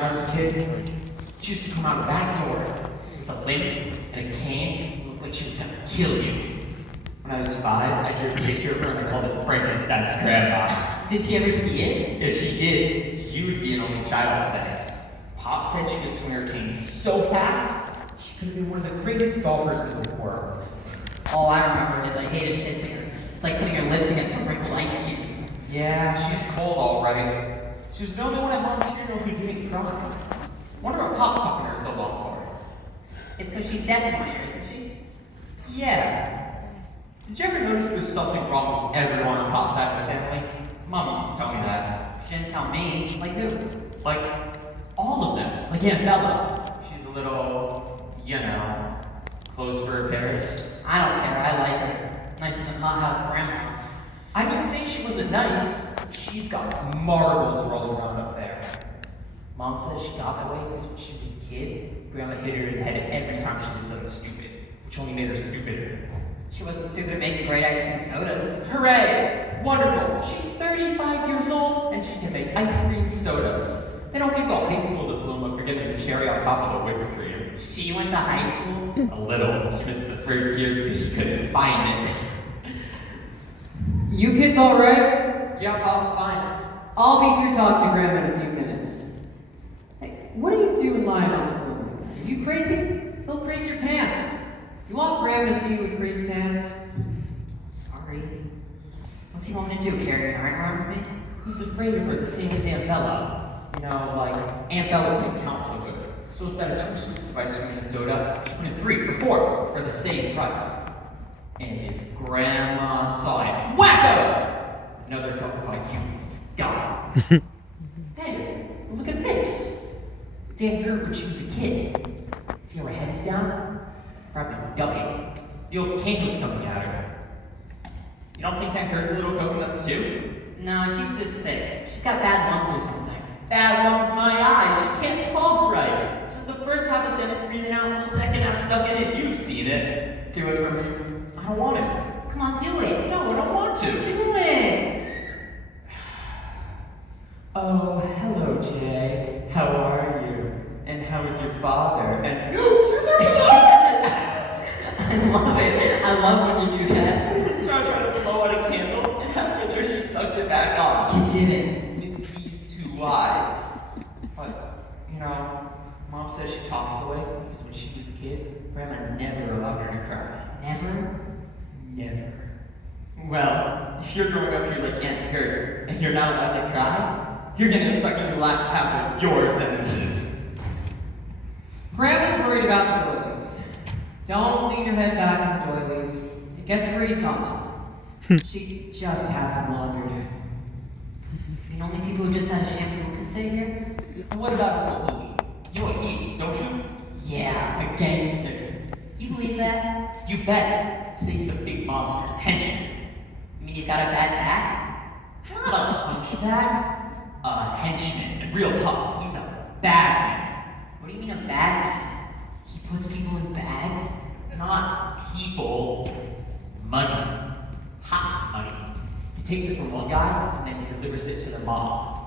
I was a kid, she used to come out the back door with a limp and a cane. It looked like she was gonna kill you. When I was 5, I drew a picture of her and I called it Frankenstein's grandma. Did she ever see it? If she did, you would be an only child today. Pop said she could swing her cane so fast, she could have been one of the greatest golfers in the world. All I remember is I hated kissing her. It's like putting her lips against a wrinkled ice cube. Yeah, she's cold, all right. She was the only one at Mom's funeral who didn't cry. Wonder what Pop's talking to her so long for. It's because she's deaf in my ear, isn't she? Yeah. Did you ever notice there's something wrong with everyone on Pop's side of the family? Mom used to tell me that. She didn't tell me. Like who? Like, all of them. Like Aunt Bella. She's a little, closed for repairs. I don't care. I like her. Nicer than hothouse grandma. I would say she wasn't nice. She's got marbles rolling around up there. Mom says she got that way because when she was a kid, Grandma hit her in the head every time she did something stupid, which only made her stupider. She wasn't stupid at making great ice cream sodas. Hooray! Wonderful! She's 35 years old and she can make ice cream sodas. They don't give her a high school diploma for getting the cherry on top of the whipped cream. She went to high school? A little. She missed the first year because she couldn't find it. You kids all right? Yeah, Pop, fine. I'll be through talking to Grandma in a few minutes. Hey, what are you doing lying on the floor? Are you crazy? They'll crease your pants. You want Grandma to see you with creased pants? Sorry. What's he want me to do, carry an iron around with me? He's afraid of her the same as Aunt Bella. Like Aunt Bella couldn't count so good. So instead of 2 scoops of ice cream and soda, she put in 3 or 4 for the same price. And if Grandma saw it, wacko! Another cup of IQ was gone. Hey, look at this. It's Aunt Gert when she was a kid. See how her head is down? Probably ducking. The old cane was coming at her. You don't think Aunt Gert's little coconuts too? No, she's just sick. She's got bad lungs or something. Bad lungs, my eyes. She can't talk right. She's the first half of a sentence breathing out and the second half sucking in. You've seen it. Do it for me. I don't want it. Come on, do it. No, I don't want to. Do it. Oh, hello, Jay. How are you? And how is your father? And I love it. I love when you do that. so I tried to blow out a candle, and after there she sucked it back on. You didn't. With these 2 eyes. But, Mom says she talks away because when she was a kid, Grandma never allowed her to cry. Never? Never. Well, if you're growing up here like Aunt Gert, and you're not allowed to cry, you're getting sucked in the last half of your sentences. Grandma's worried about the doilies. Don't lean your head back in the doilies. It gets grease on them. She just had them laundered. The only people who just had a shampoo can say here? What about Uncle Louie? You know what he is, don't you? Yeah, a gangster. You believe that? You bet. Say some big monsters, henchman. You mean he's got a bad back? Not a hunchback. A henchman. And real tough. He's a bad man. What do you mean a bad man? He puts people in bags. Not people. Money. Hot money. He takes it from one guy and then he delivers it to the mob.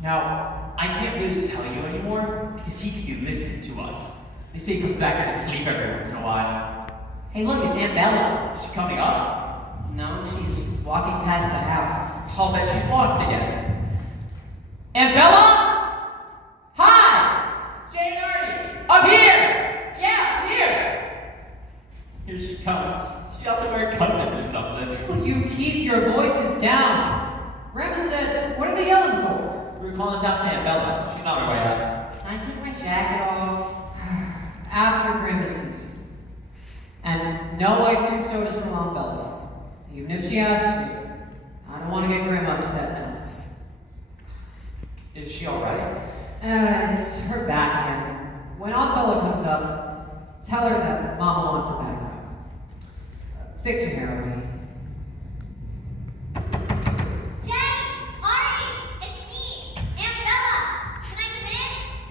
Now, I can't really tell you anymore because he could be listening to us. They say he comes back here to sleep every once in a while. Hey, look, it's Aunt Bella. Is she coming up? No, she's walking past the house. I'll bet she's lost again. Aunt Bella? Hi! It's Jay and Artie. Up here! Yeah, up here! Here she comes. She ought to wear compass or something. You keep your voices down. Grandma said, what are they yelling for? We were calling down to Aunt Bella. She's on her way up. Can I take my jacket off? After Grandma sees you. And no ice cream sodas from Aunt Bella. Even if she asks you. I don't want to get Grandma upset now. Is she alright? It's her back again. When Aunt Bella comes up, tell her that Mama wants a back rub. Fix her hair already.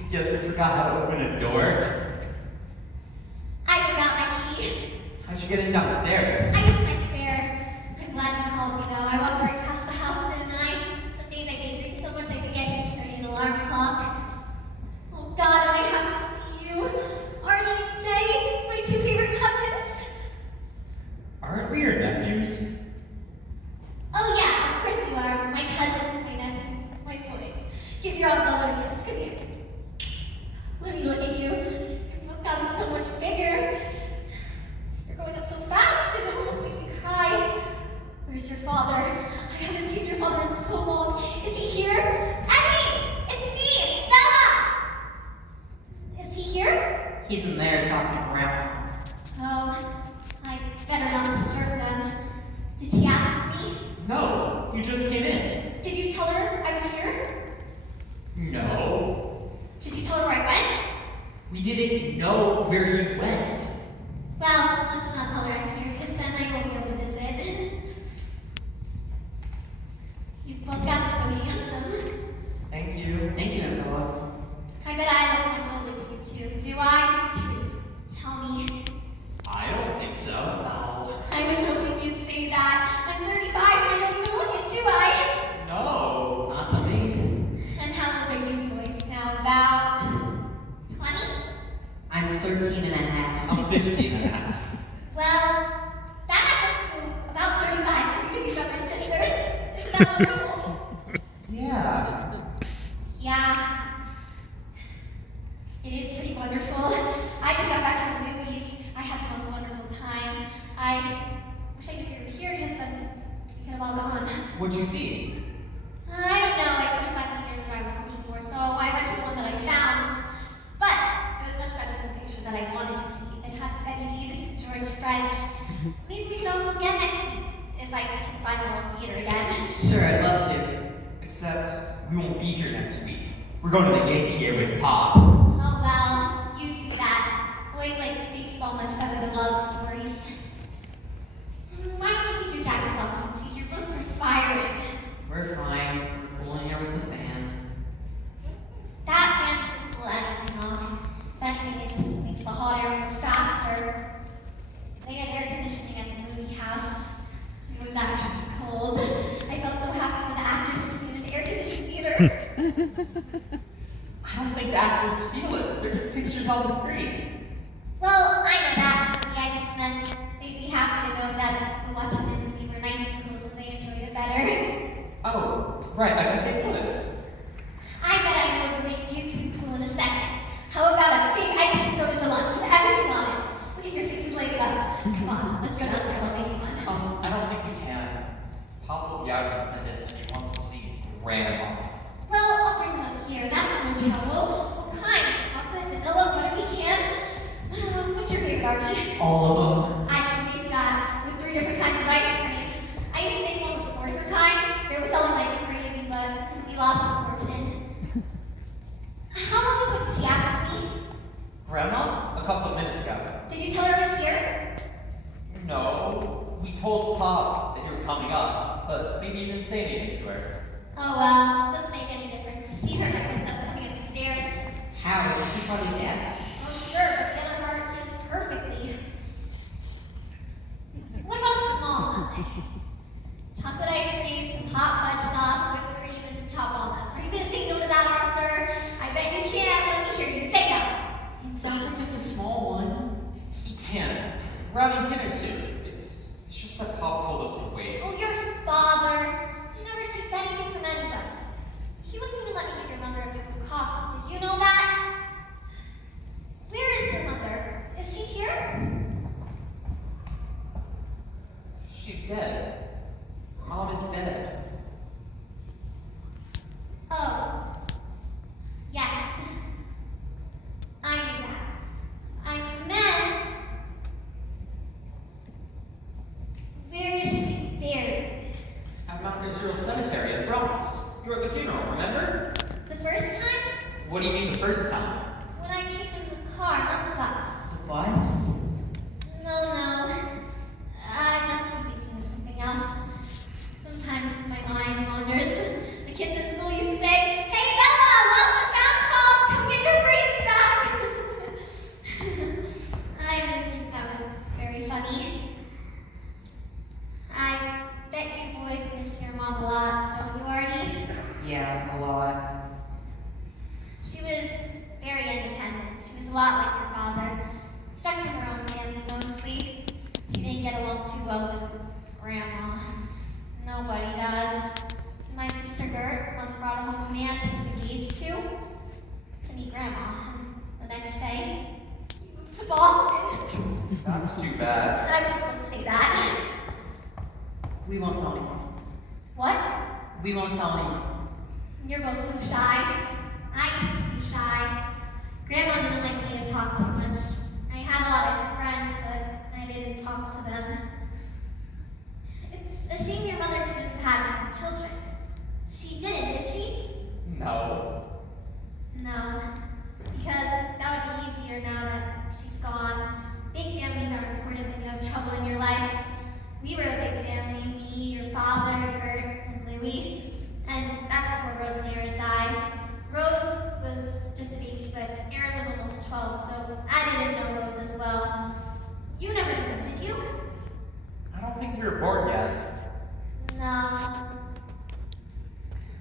Guess you forgot how to open a door. I forgot my key. How'd you get in downstairs? I used my spare. I'm glad you called me though. I walked right past the house, didn't I? Some days I daydream so much I think I should carry an alarm clock. He's in there talking to Grandma. Oh, I better not disturb them. Did she ask me? No, you just came in. Did you tell her I was here? No. Did you tell her where I went? We didn't know where you went. Well, let's not tell her I'm here, because then I won't be able to visit. You've both gotten so handsome. Thank you. Thank you, Annabella. I bet I look much older to you too. Do I? Truth. Tell me. I don't think so. No. I was hoping you'd say that. I'm 35 and I don't even look it, do I? No. Not to me. And how old are you boys now? About 20? I'm 13 and a half. I'm 15 and a half. Well, that adds up to about 35, so we could be brother and sisters. Isn't that wonderful? Yeah. Yeah. It is pretty wonderful. I just got back from the movies. I had the most wonderful time. I wish I knew you were here because then we could have all gone. What'd you see? I don't know. I couldn't find the theater that I was looking for, so I went to the one that I found. But it was much better than the picture that I wanted to see. It had Betty Davis and George Brent. Maybe we can all go again next week if I can find the wrong theater again. Sure, I'd love to. Except we won't be here next week. We're going to the Yankee game with Pop. Oh well, you do that. Boys like baseball much better than love stories. Why don't you take your jackets off and see? You're both perspiring. We're fine. We're cooling here with the fan. That fan doesn't cool anything off. If anything, it just makes the hot air move faster. They had air conditioning at the movie house. It was actually cold. I felt so happy for the actors to be in an air-conditioned theater. I don't think the actors feel it. They're just pictures on the screen. Well, I know that, Cindy. I just meant they'd be happy to know that the watching the movie were nice and cool, so they enjoyed it better. Oh, right. I bet they would. I bet I know what would make you two cool in a second. How about a big ice cream soda deluxe with everything on it? Look at your faces lighting up. Come on, let's go downstairs. I'll make you one. I don't think we can. Pop will be out in a second and he wants to see Grandma. Well, I'll bring them up here. That's no trouble. What kind? Chocolate, vanilla, whatever you can. What's your favorite, Artie? All of them. I can make that with 3 different kinds of ice cream. I used to make one with 4 different kinds. They were selling like crazy, but we lost a fortune. How long ago did she ask me? Grandma? A couple of minutes ago. Did you tell her I was here? No. We told Pop that you were coming up, but maybe you didn't say anything to her. Oh well, doesn't make any difference. She heard my footsteps coming up the stairs. How? Is she probably dead? Oh sure, but the other part hears perfectly. What about a small Sunday? Chocolate ice cream, some hot fudge sauce, whipped cream, and some chopped walnuts. Are you gonna say no to that, Arthur? I bet you can. Let me hear you say no. It sounds like just a small one. He can't. We're having dinner soon. It's just that Pop told us to wait. Oh, your father. He never takes anything from anybody. He wouldn't even let me give your mother a cup of coffee. Did you know that? Where is your mother? Is she here? She's dead. Mom is dead. Oh. Yes. I knew that. I meant. Where is she buried? At Mount Israel Cemetery in the Bronx. You were at the funeral, remember? The first time? What do you mean the first time? When I came in the car, not the bus. What? No. I must be thinking of something else. Sometimes my mind wanders. The kids at school used to say, "Hey Bella, lost the town call, come get your brains back." I didn't think that was very funny. I bet you boys miss your mom a lot, don't you, Artie? Yeah, a lot. She was very independent. She was a lot like her father. Stuck to her own family mostly. She didn't get along too well with Grandma. Nobody does. My sister Gert once brought home a man she was engaged to meet Grandma. The next day, he moved to Boston. That's too bad. I was supposed to say that. We won't tell anyone. What? We won't tell anyone. You're both so shy. I used to be shy. Grandma didn't like me to talk too much. talk to them. It's a shame your mother couldn't have had children. She didn't, did she? No. No. Because that would be easier now that she's gone. Big families are important when you have trouble in your life. We were a big family, me, your father, Bert, and Louie. And that's before Rose and Aaron died. Rose was just a baby, but Aaron was almost 12, so I didn't know Rose as well. You never knew them, did you? I don't think we were born yet. No.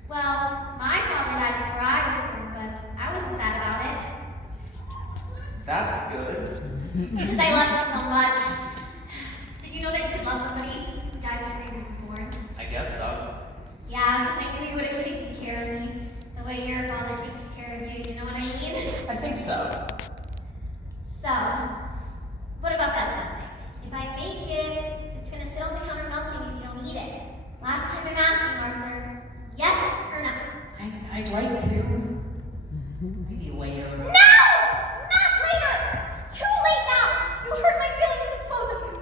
Well, my father died before I was born, but I wasn't sad about it. That's good. Because I loved him so much. Did you know that you could love somebody who died before you were born? I guess so. Yeah, because I knew you would have taken care of me the way your father takes care of you, you know what I mean? I think so. So, what about that Sunday? If I make it, it's going to sit on the counter melting if you don't eat it. Last time I'm asking, Arthur. Yes or no? I'd like to. Maybe later. No! Not later! It's too late now! You hurt my feelings with both of you.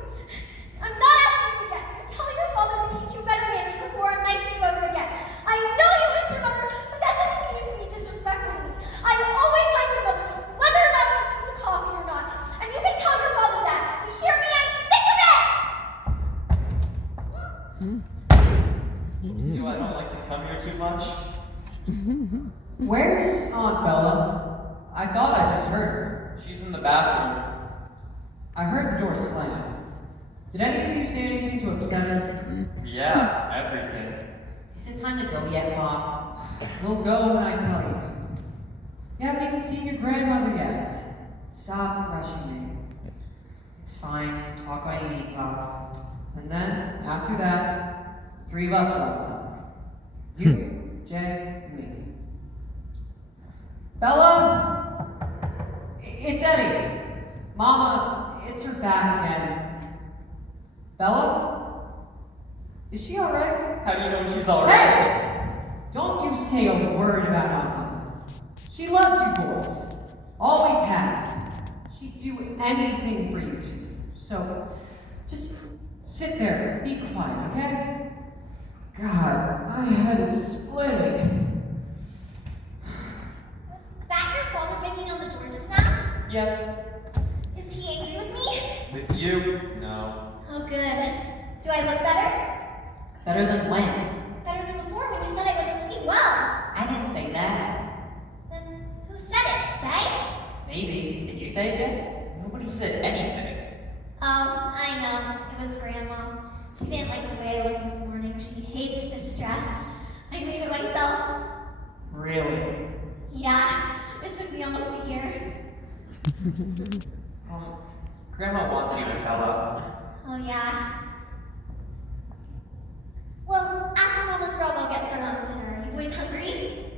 I'm not asking you again. I'm telling your father to teach you better manners before I'm nice to you ever again. I know you miss your mother, but that doesn't mean you can be disrespectful to me. I always liked your mother, whether or not she took the coffee or not. And you can tell your father that. You hear me? I'm sick of it! See why I don't like to come here too much? Where's Aunt Bella? I thought I just heard her. She's in the bathroom. I heard the door slam. Did any of you say anything to upset her? Yeah, everything. Is it time to go yet, Pop? We'll go when I tell you to. You haven't even seen your grandmother yet. Stop rushing me. It's fine. Talk while you eat, Pop. And then, after that, the three of us will have a talk. You, Jay, and me. Bella! It's Eddie. Mama, it's her back again. Bella? Is she alright? How do you know she's alright? Hey! Don't you say a word about my mother. She loves you boys. Always has. She'd do anything for you two. So, just sit there and be quiet, okay? God, my head is splitting. Was that your father banging on the door just now? Yes. Is he angry with me? With you? No. Oh, good. Do I look better? Better than when? Better than before when you said I wasn't looking well. I didn't say that. Then who said it, Jay? Maybe. Did you say it, Jay? Nobody said anything. Oh, I know. It was Grandma. She didn't like the way I looked this morning. She hates this dress. I made it myself. Really? Yeah, it took me almost a year. Grandma wants you, Bella. Oh, yeah. Well, after Mama's rub, I'll get started on dinner. You boys hungry?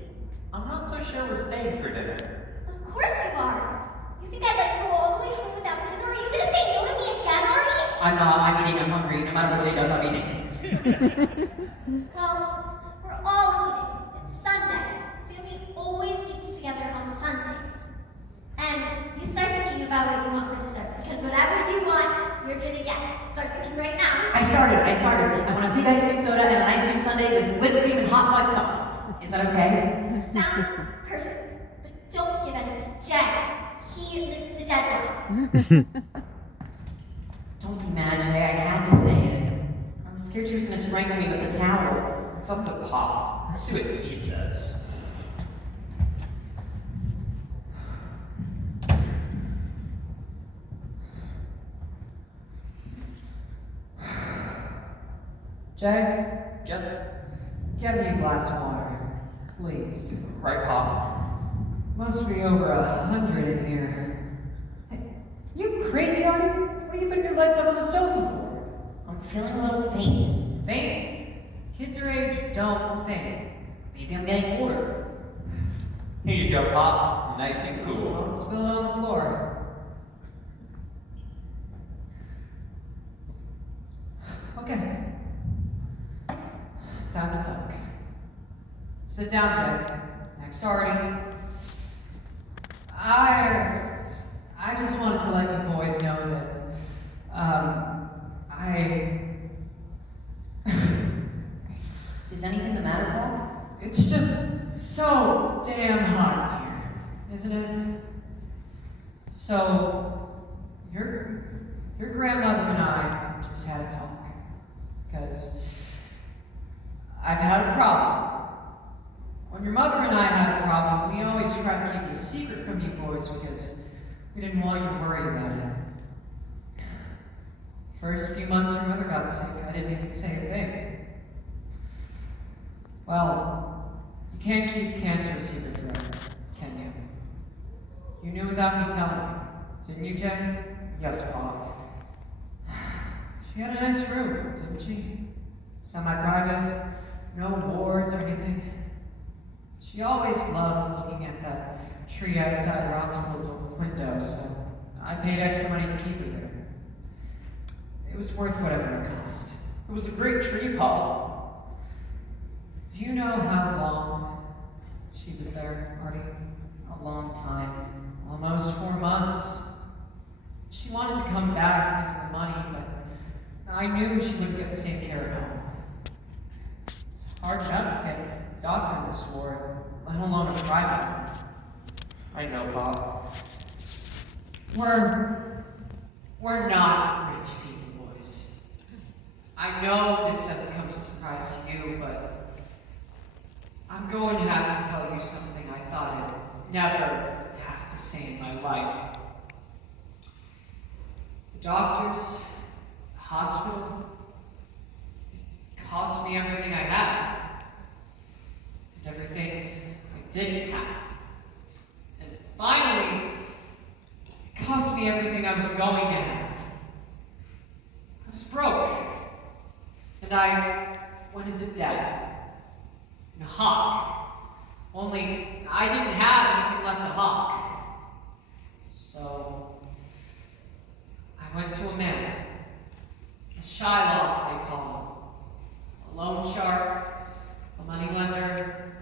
I'm not so sure we're staying for dinner. Of course you are. You think I'd let you go all the way home without dinner? Are you gonna say no to me again, Artie? I'm not. I'm eating. I'm hungry. No matter what Jay does, I'm eating. Well, we're all eating. It's Sunday. Family always eats together on Sundays. And you start thinking about what you want for dessert, because whatever you want, you're gonna get. Start thinking right now. I started. I want a big ice cream soda and an ice cream sundae with whipped cream and hot fudge sauce. Is that okay? Sounds perfect. But don't give any to Jay. He missed the deadline. Don't be mad, Jay. I had to say it. I was scared she was going to strangle me with a towel. It's up to Pop. Let's see what he says. Jay, Just get me a glass of water, please. right, Pop. Must be over 100 in here. Hey, you crazy, Artie? What are you putting your legs up on the sofa for? I'm feeling a little faint. Faint. Kids your age don't faint. Maybe I'm getting older. Here you go, Pop. Nice and cool. Don't spill it on the floor. Okay. Time to talk. Sit down, Jay. Next, Artie. I just wanted to let you boys know that, So, your grandmother and I just had a talk. Because I've had a problem. When your mother and I had a problem, we always tried to keep it a secret from you boys because we didn't want you to worry about it. First few months your mother got sick, I didn't even say a thing. Well, you can't keep cancer a secret forever, can you? You knew without me telling you, didn't you, Jay? Yes, Pop. She had a nice room, didn't she? Semi-private, no wards or anything. She always loved looking at that tree outside her hospital window, so I paid extra money to keep her there. It was worth whatever it cost. It was a great tree, Pop. Do you know how long she was there, Artie? A long time. Almost 4 months. She wanted to come back and use the money, but I knew she wouldn't get the same care at home. It's hard enough to get a doctor in this ward, let alone a private one. I know, Pop. We're not rich people, boys. I know this doesn't come as a surprise to you, but I'm going to have to tell you something I thought I'd never have to say in my life. The doctors, the hospital, it cost me everything I had, and everything I didn't have. And finally, it cost me everything I was going to have. I was broke, and I went into debt. In a hawk. Only I didn't have anything left to hawk. So I went to a man. A Shylock, they call him. A loan shark, a moneylender.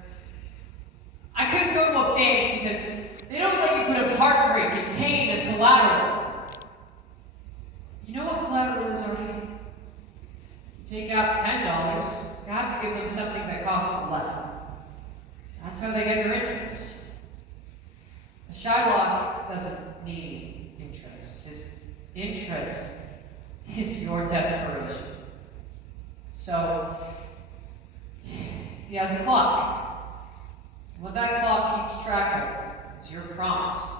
I couldn't go to a bank because they don't let you put up heartbreak and pain as collateral. You know what collateral is, Artie? You take out $10, you have to give them something that costs 11. That's how they get their interest. A Shylock doesn't need interest. His interest is your desperation. So, he has a clock. And what that clock keeps track of is your promise.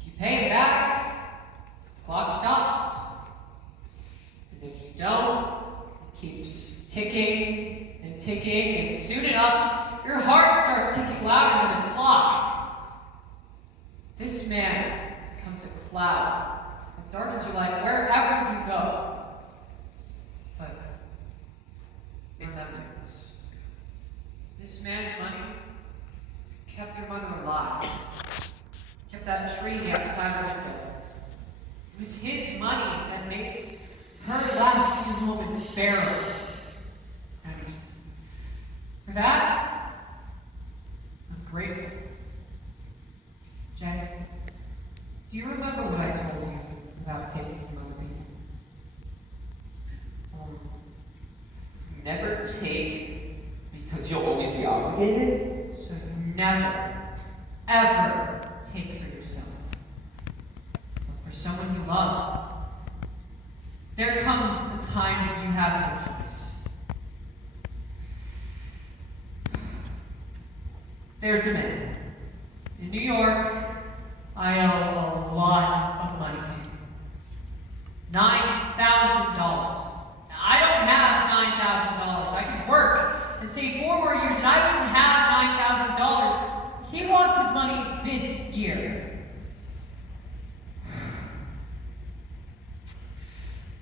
If you pay him back, the clock stops. And if you don't, it keeps ticking and ticking, and soon enough, your heart starts ticking louder than his clock. This man becomes a cloud that darkens your life wherever you go. But remember this. This man's money kept your mother alive. Kept that tree outside her window. It was his money that made her last few moments bearable. And for that, I'm grateful. Jay, do you remember what I told you about taking from other people? Never take because you'll always be obligated? So you never, ever take for yourself. But for someone you love. There comes a time when you have no choice. There's a man. In New York, I owe a lot of money to. $9,000. I don't have $9,000. I can work and save 4 more years, and I wouldn't have $9,000. He wants his money this year.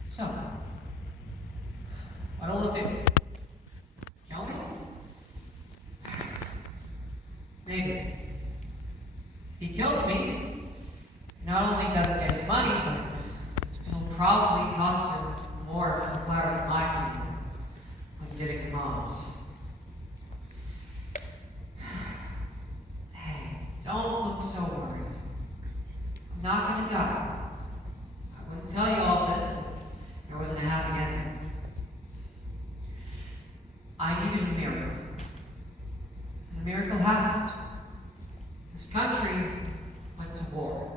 So, what'll it do? Kill me? Maybe. If he kills me, not only does he get his money, but it'll probably cost him more for the flowers at my funeral than getting your mom's. Hey, don't look so worried. I'm not gonna die. I wouldn't tell you all this if there wasn't a happy ending. I needed a miracle. And a miracle happened. This This country went to war.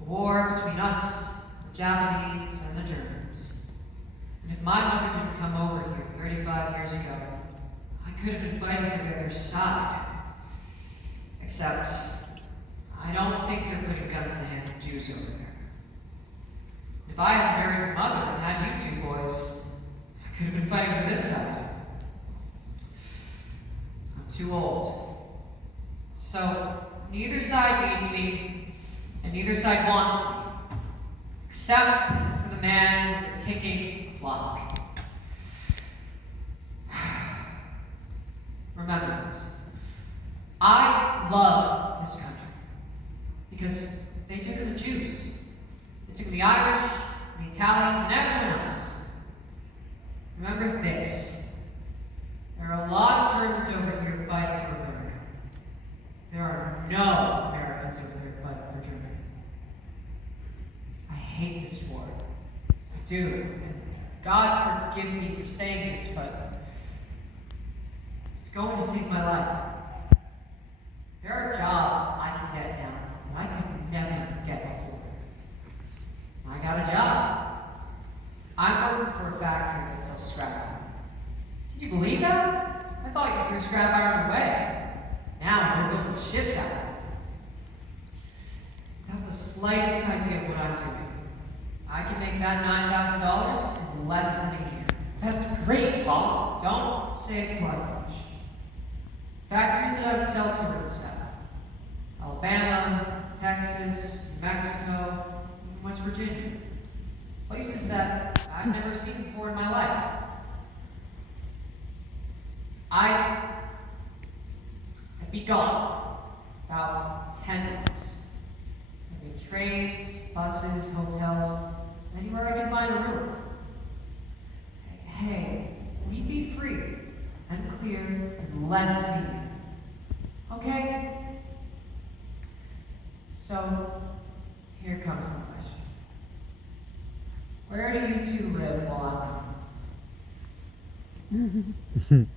A war between us, the Japanese, and the Germans. And if my mother didn't come over here 35 years ago, I could have been fighting for the other side. Except, I don't think they're putting guns in the hands of Jews over there. If I had married my mother and had you two boys, I could have been fighting for this side. I'm too old. So, neither side needs me, and neither side wants me. Except for the man with the ticking clock. Remember this. I love this country because they took the Jews. They took the Irish, the Italians, and everyone else. Remember this. There are a lot of Germans over here fighting for America. There are no Americans over here fighting for Germany. I hate this war. I do. And God forgive me for saying this, but it's going to save my life. There are jobs I can get now that I could never get before. I got a job. I'm working for a factory that sells scrap. Can you believe that? I thought you threw scrap iron away. Now they're building ships out of it. Without the slightest idea of what I'm doing, I can make that $9,000 in less than a year. That's great, Paul. Don't say it till I finish. Factories that I would sell to are in the South. Alabama, Texas, New Mexico, West Virginia. Places that I've never seen before in my life. I'd be gone about 10 months. I'd be trains, buses, hotels, anywhere I can find a room. Hey, we'd be free and clear in less than a year. Okay? So, here comes the question. Where do you two live while I'm gone?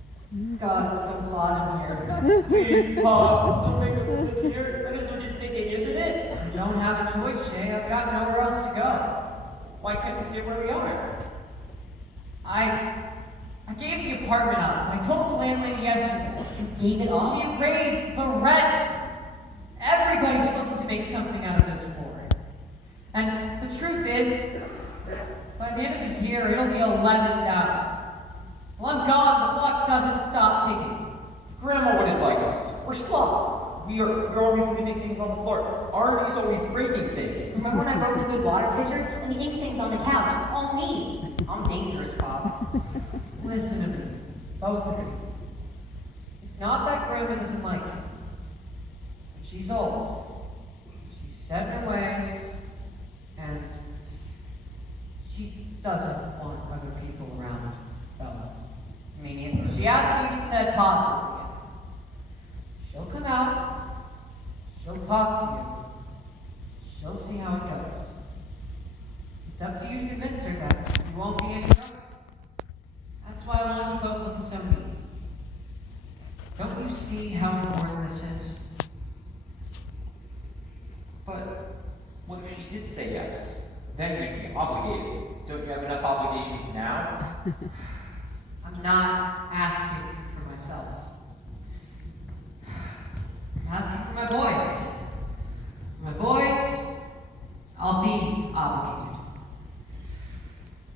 God, it's so hot in here. Please, Paul, don't make us live here. That is what you're thinking, isn't it? I don't have a choice, Jay. I've got nowhere else to go. Why can't we stay where we are? I gave the apartment up. I told the landlady yesterday. You gave it up? She raised the rent. Everybody's looking to make something out of this war. And the truth is, by the end of the year, it'll be 11,000. Well, I'm gone. The clock doesn't stop ticking. Grandma wouldn't like us. We're slobs. We're always leaving things on the floor. Artie's always breaking things. Remember when I broke the good water pitcher and the ink stains on the couch? All me. I'm dangerous, Bob. Listen to me, both of you. It's not that Grandma doesn't like you. She's old. She's set in her ways, and she doesn't want other people around Bella. Me neither. She asked me to said positive again. She'll come out. She'll talk to you. She'll see how it goes. It's up to you to convince her that you won't be any trouble. That's why I want you both looking so neat. Don't you see how important this is? But what if she did say yes? Then we'd be obligated. Don't you have enough obligations now? I'm not asking for myself. I'm asking for my boys. For my boys, I'll be obligated.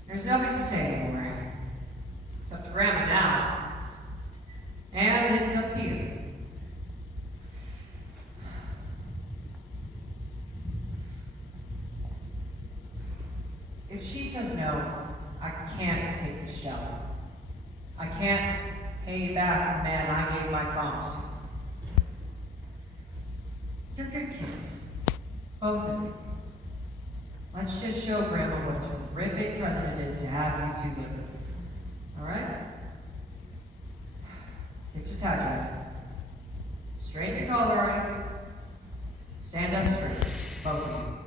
There's nothing to say anymore. It's up to Grandma now. And it's up to you. If she says no, I can't take this job. I can't pay back the man I gave my promise to. You're good kids. Both of you. Let's just show Grandma what a terrific president it is to have you two live with her. Alright? Fix your tie dye. Straighten your collar, alright? Stand up straight. Both of you.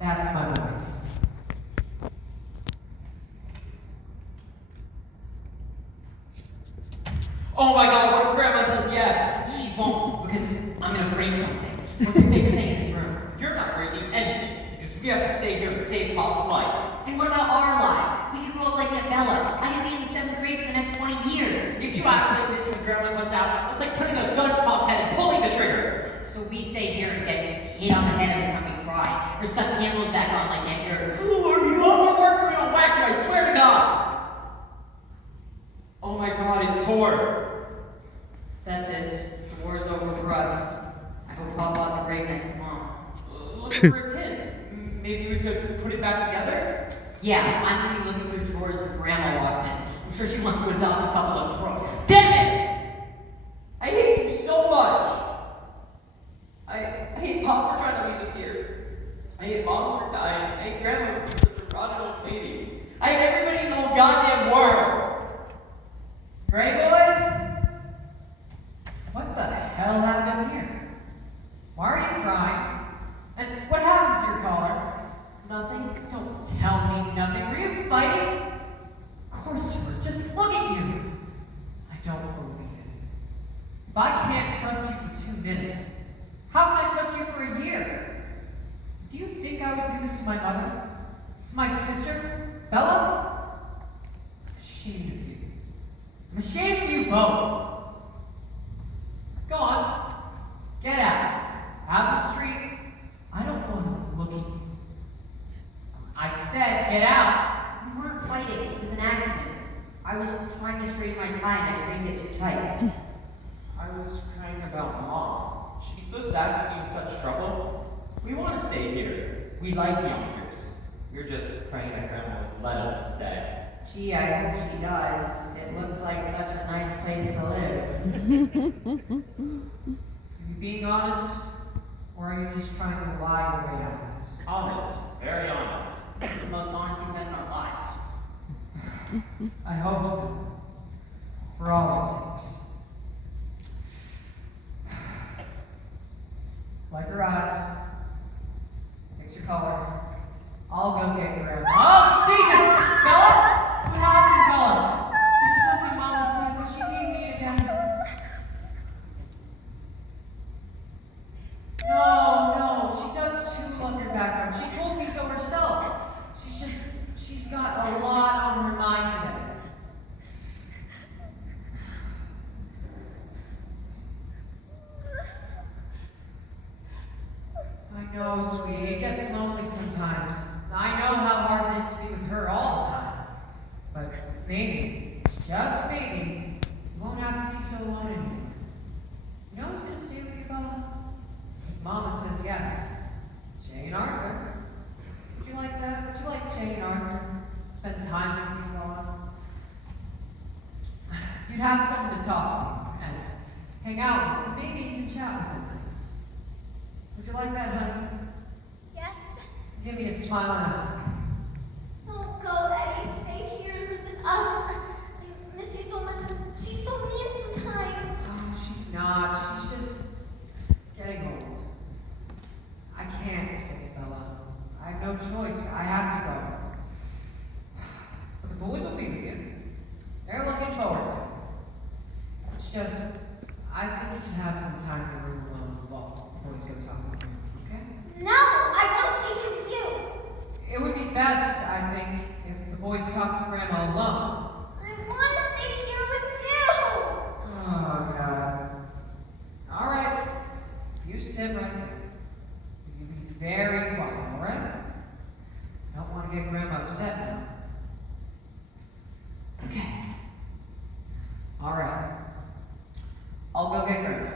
That's my voice. Oh my God, What's your favorite thing in this room? You're not breaking anything, because we have to stay here and save Pop's life. And what about our lives? We could grow up like Aunt Bella. I could be in the 7th grade for the next 20 years. If you act like this when Grandma comes out, it's like putting a gun to Pop's head and pulling the trigger. So we stay here and get hit on the head every time we cry, or suck candles back on like Aunt Ert. Lord, you one more word from me, I'll whack you, I swear to God! Oh my God, it tore. That's it. The war's over for us. I hope Pop bought the grave next to Mom. Looking for a pin. Maybe we could put it back together? Yeah, I'm gonna be looking through drawers when Grandma walks in. I'm sure she wants to adopt a couple of crooks. Damn it! I hate you so much! I hate Pop for trying to leave us here. I hate Mom for dying. I hate Grandma for being such a rotten old lady. I hate everybody in the whole goddamn world! Ready, boys? What the hell happened here? Why are you crying? And what happened to your collar? Nothing? Don't tell me nothing. Were you fighting? Of course you were. Just look at you. I don't believe it. If I can't trust you for 2 minutes, how can I trust you for a year? Do you think I would do this to my mother? To my sister? Bella? I'm ashamed of you. I'm ashamed of you both. Go on. Get out. Out of the street. I don't want to look at you. I said get out. We weren't fighting. It was an accident. I was trying to straighten my tie and I straightened it too tight. I was crying about Mom. She'd be so sad to see in such trouble. We want to stay here. We like youngers. We're just praying that Grandma would let us stay. Gee, I hope she does. It looks like such a nice place to live. Are you being honest? Or are you just trying to lie your way out of this? Honest. Very honest. It's the most honest we've been in our lives. I hope so. For all our sakes. Wipe your eyes. Fix your collar. I'll go get Grandma. Oh, Jesus! Bella? What happened, Bella? This is something Mama said, but she gave me it again. No, she does too love your background. She told me so herself. She's got a lot on her mind today. I know, sweetie, it gets lonely sometimes. I know how hard it is to be with her all the time. But maybe, just maybe, you won't have to be so alone anymore. You know who's gonna stay with you, Bella? If Mama says yes. Jay and Arthur. Would you like that? Would you like Jay and Arthur? Spend time with you, Bella? You'd have someone to talk to and hang out with, and maybe even chat with at nights. Would you like that, honey? Yes. Give me a smile and a hug. Don't go, Eddie. Stay here with us. I miss you so much. She's so mean sometimes. Oh, she's not. She's just getting old. I can't stay, Bella. I have no choice. I have to go. But the boys will be with you. They're looking forward to it. It's just, I think we should have some time in the room alone while the boys go talk with you, okay? No, I want to stay here with you. It would be best, I think, if the boys talk with Grandma alone. I want to stay here with you. Oh, God. All right. You sit right there. You be very quiet, all right? I don't want to get Grandma upset now. Okay. All right. I'll go get Grandma.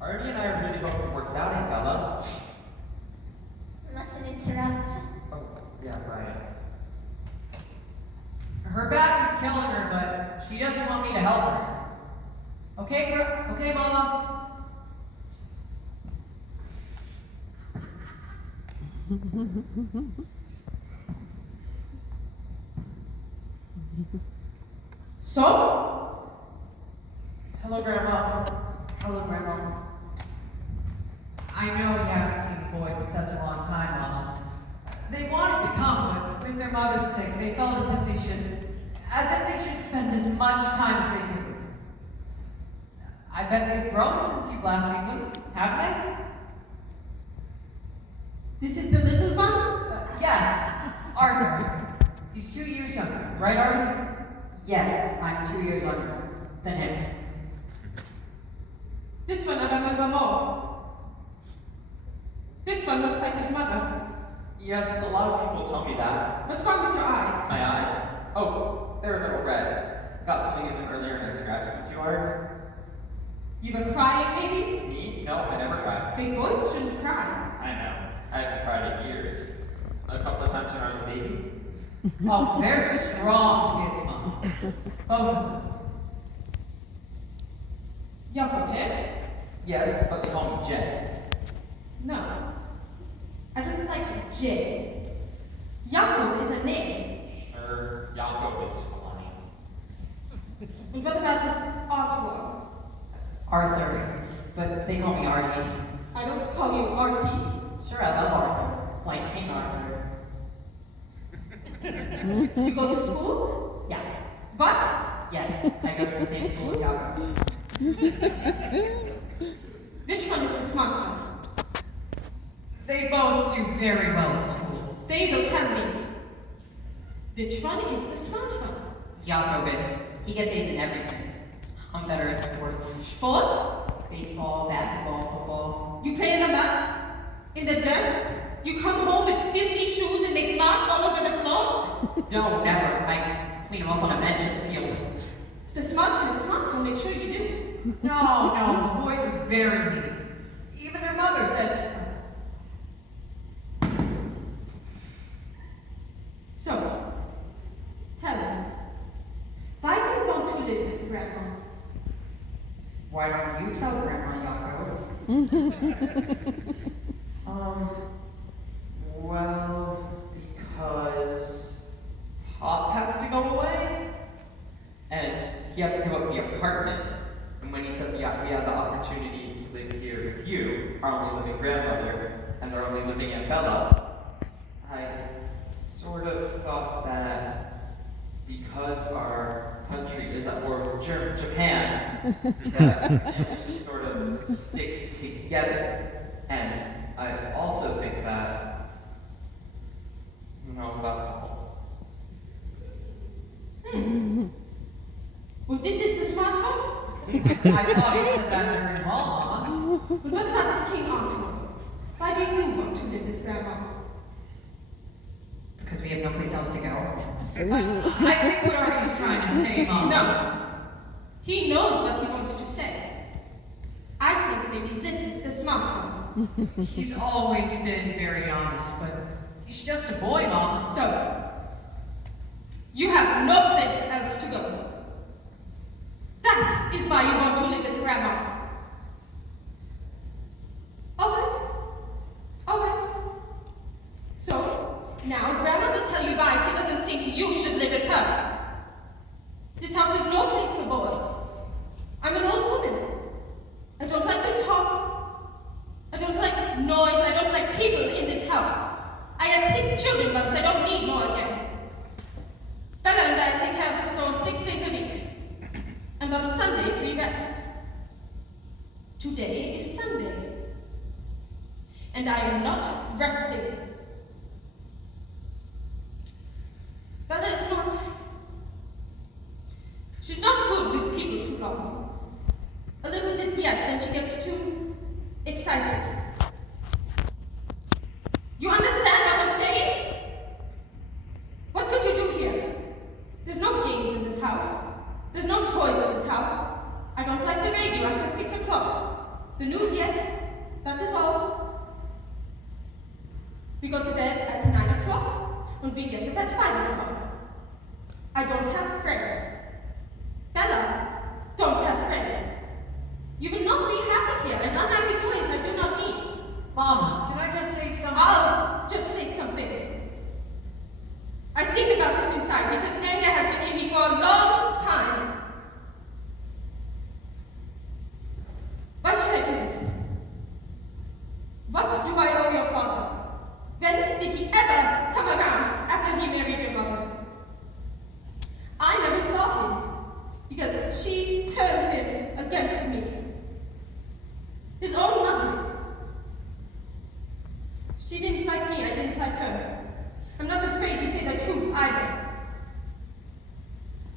Artie and I really hope it works out, Aunt Bella. Mustn't interrupt. Oh, yeah, right. Her back is killing her, but she doesn't want me to help her. Okay, okay, Mama? So? Hello, Grandma. Hello, Grandma. I know you haven't seen the boys in such a long time, Mama. They wanted to come, but with their mother's sick, they felt as if they should spend as much time as they could with her. I bet they've grown since you've last seen them, haven't This is the little one? they? Yes, Arthur. He's 2 years younger, right, Arthur? Yes, I'm 2 years younger than him. This one I remember more. This one looks like his mother. Yes, a lot of people tell me that. What's wrong with your eyes? My eyes? Oh, they're a little red. Got something in them earlier and I scratched them too hard. You were crying, maybe? Me? No, I never cried. Big boys shouldn't cry. I know. I haven't cried in years. A couple of times when I was a baby. Oh, they're strong kids, Mom. Both of them. Jakob here? Yes, but they call me Jen. No. I don't like J. Jakob is a name. Sure, Jakob is funny. And what about this artwork? Arthur, but they call me Artie. I don't call you Artie. Sure, I love Arthur, like King Arthur. You go to school? Yeah, What? yes, I go to the same school as Jakob. Which one is the smart one? They both do very well at school. They will tell me. Which one is the smart one? Jakob is. He gets A's in everything. I'm better at sports. Sport? Baseball, basketball, football. You play in the mud? In the dirt? You come home with filthy shoes and make marks all over the floor? No, never. I clean them up on a bench at the field. If the smart one is smart one, make sure you do. No, the boys are very neat. Even their mother said so. So, tell me, why do you want to live with Grandma? Why don't you tell Grandma, Jakob? Well, because Pop has to go away, and he had to give up the apartment. And when he said we have the opportunity to live here with you, our only living grandmother, and our only living Aunt Bella, I sort of thought that because our country is at war with Japan, that families should sort of stick together. And I also think that, that's all. Well, this is the smartphone? I thought you said that during Mama. But what about this King Arthur? Why do you want to live with Grandma? Because we have no place else to go. I think what Artie's trying to say, Mom. No. He knows what he wants to say. I think maybe this is the smartphone. He's always been very honest, but he's just a boy, Mama. So, you have no place else to go. That is why you want to live with Grandma. All right. All right. So, now Grandma will tell you why she doesn't think you should live with her. This house is no place for boys. I'm an old woman. I don't like to talk. I don't like noise. I don't like people in this house. I had 6 children once. I don't need more again. Bella and I take care of the store 6 days a week. And on Sundays we rest. Today is Sunday. And I am not resting. Bella is not. She's not good with people too long. A little bit, yes, then she gets too excited. You understand what I'm saying? What would you do here? There's no games in this house. There's no toys in this house. I don't like the radio after 6 o'clock. The news, yes, that is all. We go to bed at 9 o'clock, and we get up at 5 o'clock. I don't have friends. Bella, don't have friends. You will not be happy here, and unhappy boys I do not need. Mama, can I just say something? I'll just say something. I think about this inside because anger has been in me for a long time. Why should I do this? What do I owe your father? When did he ever come around after he married your mother? I never saw him because she turned him against me. His own mother. She didn't like me, I didn't like her. I'm not afraid to say the truth either.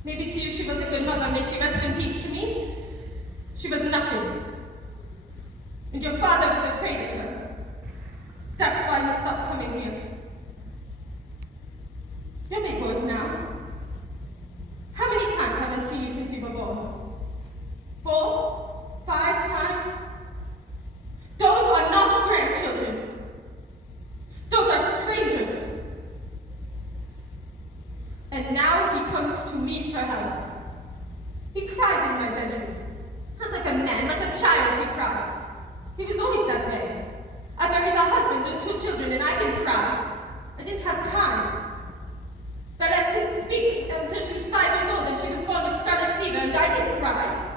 Maybe to you she was a good mother, may she rest in peace. To me, she was nothing. And your father was afraid of her. That's why he stopped coming here. You're big boys now. How many times have I seen you since you were born? 4? 5 times? Those are not grandchildren. Those are strangers. And now he comes to me for help. He cried in my bedroom. Not like a man, like a child he cried. He was always that way. I buried a husband and 2 children and I didn't cry. I didn't have time. Bella couldn't speak until she was 5 years old and she was born with scarlet fever and I didn't cry.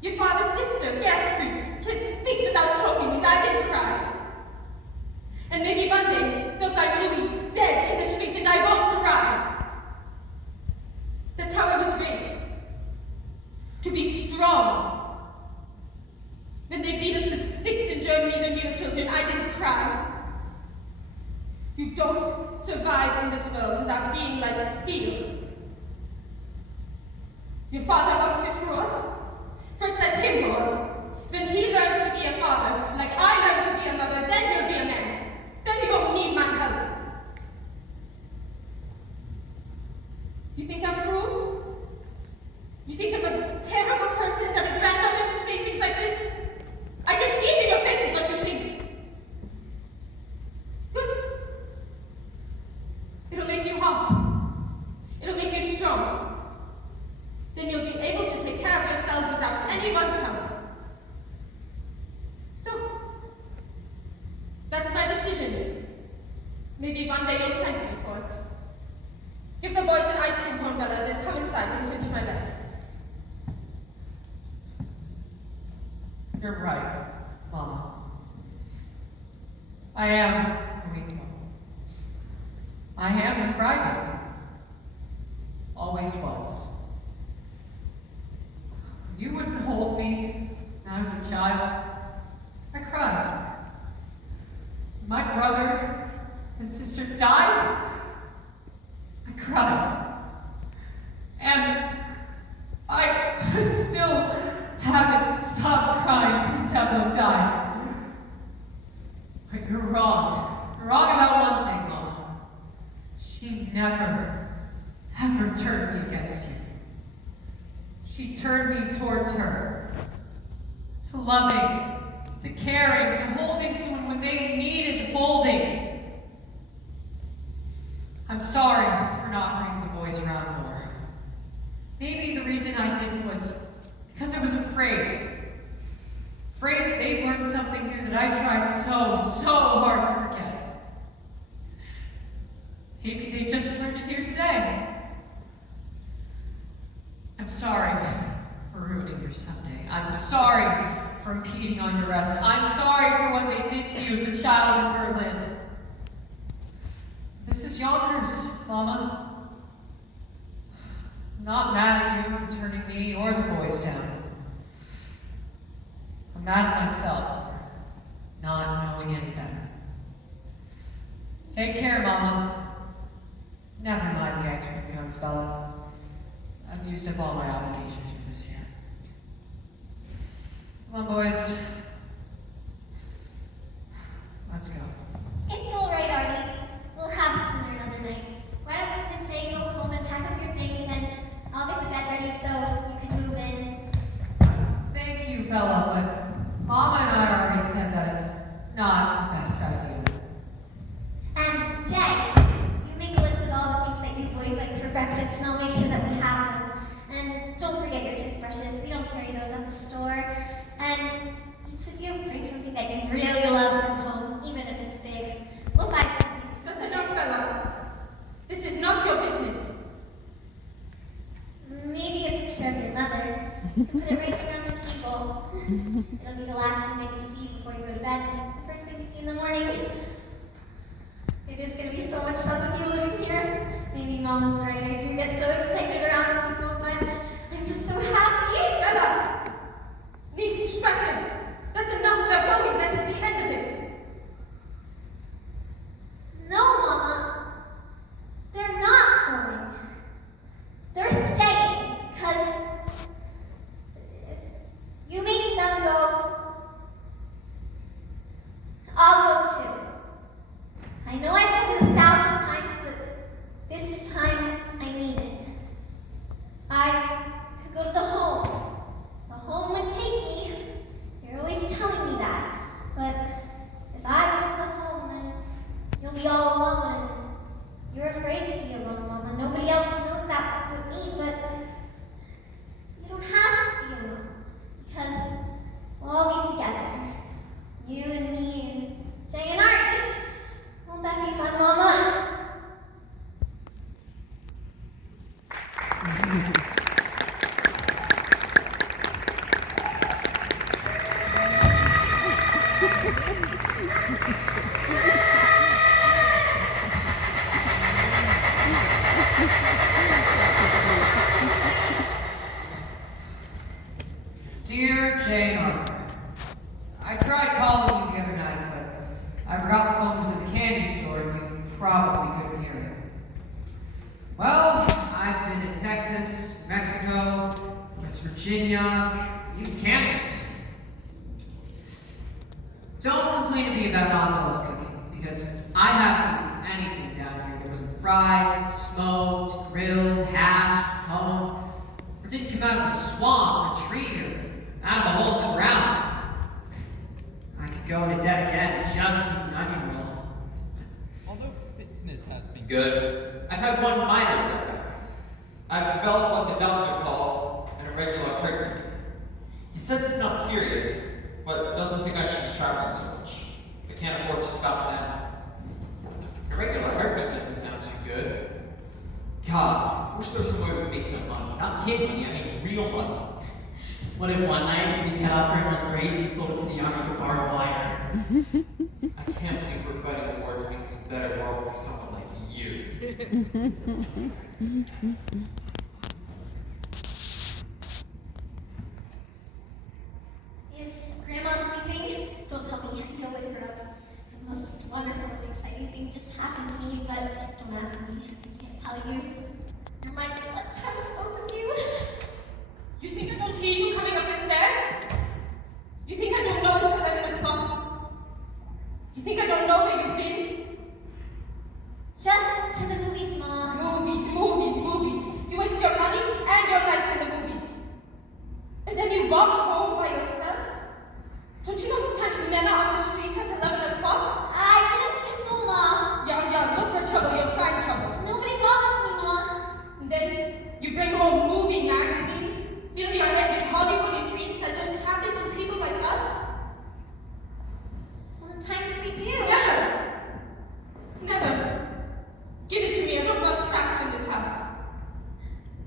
Your father's sister, Gertrude, can speak without choking and I didn't cry. And maybe one day they'll find Louis dead in the street and I won't cry. That's how I was raised. To be strong. When they beat us with sticks in Germany when we were children, I didn't cry. You don't survive in this world without being like steel. Your father wants you to grow up. First let him grow up. When he learns to be a father, like I learned to be a mother, then he'll be a man. Then he won't need my help. You think I'm cruel? You think I'm a terrible person that a grandmother should say things like this? I can see it in your faces what you think. Good. It'll make you hot. It'll make you strong. Then you'll be able to take care of yourselves without anyone's help. So, that's my decision. Maybe one day you'll thank me for it. Give the boys an ice cream cone, Bella, then come inside and finish my legs. You're right, Mama. I am a weak one. I am a crybaby. Always was. You wouldn't hold me when I was a child. I cried. My brother and sister died. I cried. And I still haven't stopped crying since Evelyn died. But you're wrong. You're wrong about one thing, Mama. She never, ever turned me against you. She turned me towards her. To loving, to caring, to holding someone when they needed holding. I'm sorry for not bringing the boys around more. Maybe the reason I didn't was because I was afraid. Afraid that they'd learn something here that I tried so hard to forget. Maybe they just learned it here today. I'm sorry for ruining your Sunday. I'm sorry for impeding on your rest. I'm sorry for what they did to you as a child in Berlin. This is Yonkers, Mama. I'm not mad at you for turning me or the boys down. I'm mad at myself for not knowing any better. Take care, Mama. Never mind the ice cream cones, Bella. I've used up all my obligations for this year. Come on, boys. Let's go. It's all right, Artie. We'll have dinner another night. Why don't you and Jay go home and pack up your things and I'll get the bed ready so you can move in. Thank you, Bella, but Mama and I already said that it's not the best idea. And Jay, you make a list of all the things that you boys like for breakfast and I'll make sure that we have them. And don't forget your toothbrushes. We don't carry those at the store. And each of you bring something that you really love from home, even if it's big. We'll find something. That's enough, Bella. This is not your business. Maybe a picture of your mother. You can put it right here on the table. It'll be the last thing that you see before you go to bed and the first thing you see in the morning. It is going to be so much fun with you living here. Maybe Mama's right. I do get so excited around people, but I'm just so happy. Bella! Nicht sprechen! That's enough, Shay, and Arthur. I tried calling you the other night, but I forgot the phone was in the candy store and you probably couldn't hear it. Well, I've been in Texas, Mexico, West Virginia, even Kansas. Don't complain to me about Aunt Bella's cooking, because I haven't eaten anything down here that wasn't fried, smoked, grilled, hashed, honed, or didn't come out of a swamp, a tree, or out of a hole in the ground. I could go into debt again and just eat an onion roll. Although business has been good, I've had one minor setback. I've developed what the doctor calls an irregular heartbeat. He says it's not serious, but doesn't think I should be traveling so much. I can't afford to stop now. Irregular heartbeat doesn't sound too good. God, I wish there was some way we could make some money. Not kid money, I mean real money. What if one night we cut off Grandma's braids and sold it to the army for barbed wire? I can't believe we're fighting a war to make this a better world for someone like you. Is Grandma sleeping? Don't tell me. You'll wake her up. The most wonderful and exciting thing just happened to me, but don't ask me. I can't tell you. You're my blood time spoke with you. You think I don't hear you coming up the stairs? You think I don't know it's 11 o'clock? You think I don't know where you've been? Just to the movies, Ma. Movies, movies, movies. You waste your money and your life in the movies. And then you walk home by yourself? Don't you know these kind of men are on the streets at 11 o'clock? I didn't say so, Ma. Yeah, look for trouble, you'll find trouble. Nobody bothers me, Ma. And then you bring home movie magazines, fill your head with Hollywood dreams that don't happen to people like us. Sometimes we do. Never. Never. Give it to me, I don't want trash in this house.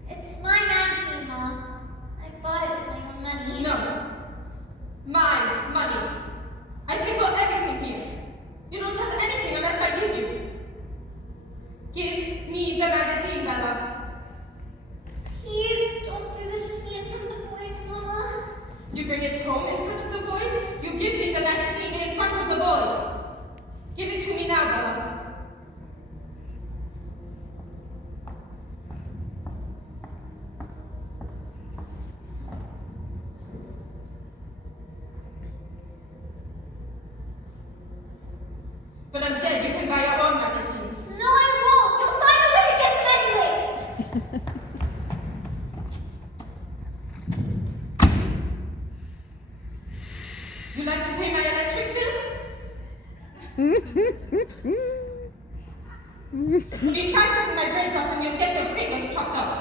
It's my magazine, Ma. I bought it with my own money. No. My money. I pay for everything here. You don't have anything unless I give you. Give me the magazine, Bella. Please don't do this to me in front of the boys, Mama. You bring it home in front of the boys, you give me the magazine in front of the boys. Give it to me now, Bella. But I'm dead, you can buy your own magazines. No, I won't. You'll find a way to get them anyways. You like to pay my electric bill? When you try cutting my braids off and you'll get your fingers chopped off.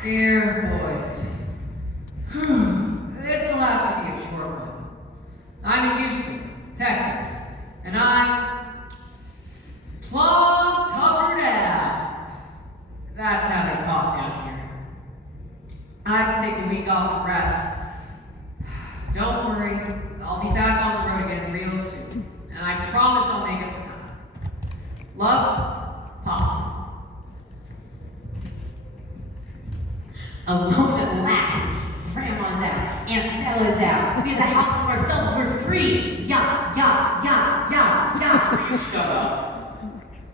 Dear boys, this'll have to be a short one. I'm in Houston, Texas, and I'm plumb tuckered out. That's how they talk down here. I have to take a week off and rest. Don't worry, I'll be back on the road again real soon, and I promise I'll make up the time. Love, Pop. Alone at last. Grandma's out. Aunt Bella's out. We have the house to ourselves. We're free. Yeah. You shut up.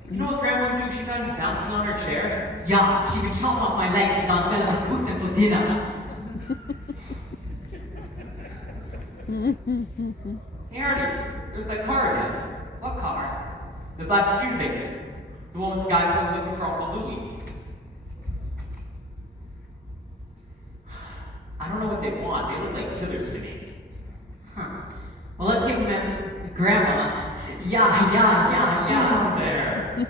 You know what Grandma would do if she found you bouncing on her chair? Yeah, she could chop off my legs and Aunt Bella would cook them for dinner. Hey Artie, there's that car again. What car? The black Studebaker. The one with the guys that were looking for Uncle Louie. I don't know what they want. They look like killers to me. Huh. Well, let's give them to Grandma. Yeah. There.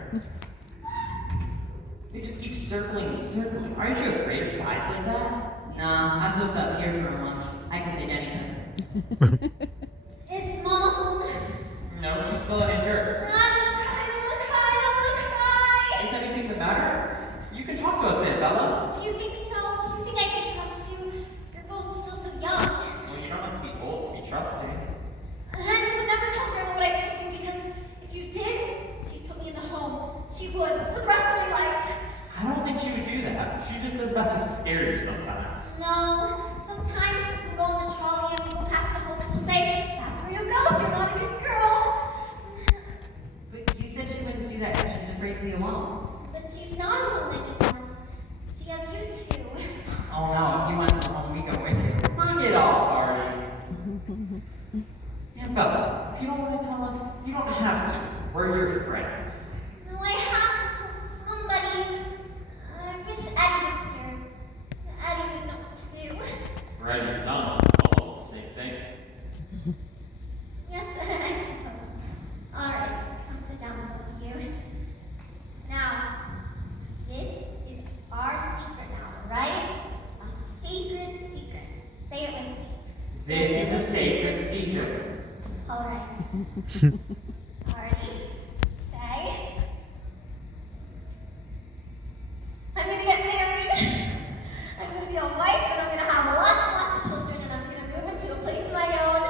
They just keep circling and circling. Aren't you afraid of guys like that? Nah, I've lived up here for a month. I can take anything. Is Mama home? No, she's still at Aunt Gert's. I don't wanna cry. Is anything the matter? You can talk to us, Aunt Bella. Do you think so? Do you think I can trust you? You're both still so young. Well, you don't have to be old to be trusting. afraid to be alone. But she's not alone anymore. She has you too. Oh no, if you want to home, we go with you. Knock it off, Artie. Aunt Bella, if you don't want to tell us, you don't have to. We're your friends. No, I have to tell somebody. I wish Eddie were here. Eddie would know what to do. We're Eddie's sons, it's almost the same thing. Yes, I suppose. Alright, come sit down, both of you. Now, this is our secret now, right? A sacred secret. Say it with me. This is a sacred secret. Alright. Artie, Jay. I'm gonna get married. I'm gonna be a wife and I'm gonna have lots and lots of children and I'm gonna move into a place of my own.